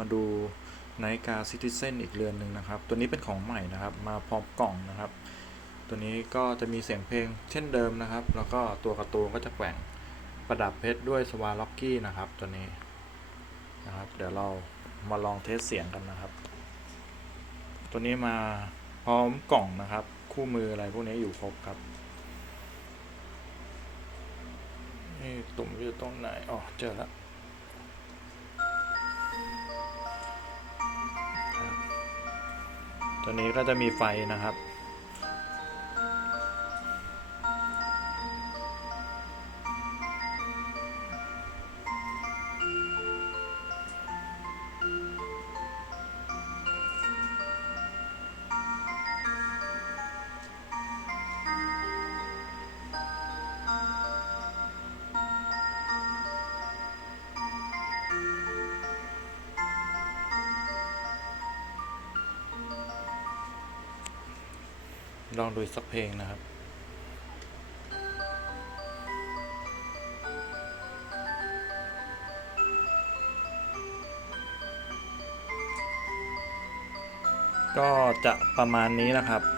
มาดูไนกาซิติเซนอีกเรือนหนึ่งนะครับ ตัวนี้เป็นของใหม่นะครับ มาพร้อมกล่องนะครับ ตัวนี้ก็จะมีเสียงเพลงเช่นเดิมนะครับ แล้วก็ตัวการ์ตูนก็จะแกว่งประดับเพชรด้วยสวาล็อกกี้นะครับตัวนี้นะครับ เดี๋ยวเรามาลองเทสเสียงกันนะครับ ตัวนี้มาพร้อมกล่องนะครับ คู่มืออะไรพวกนี้อยู่ครบครับนี่ตุ่มอยู่ตรงไหนอ๋อเจอแล้ว ตัวนี้ก็จะมีไฟนะครับ ลองดูสักเพลงนะครับก็จะประมาณนี้นะครับ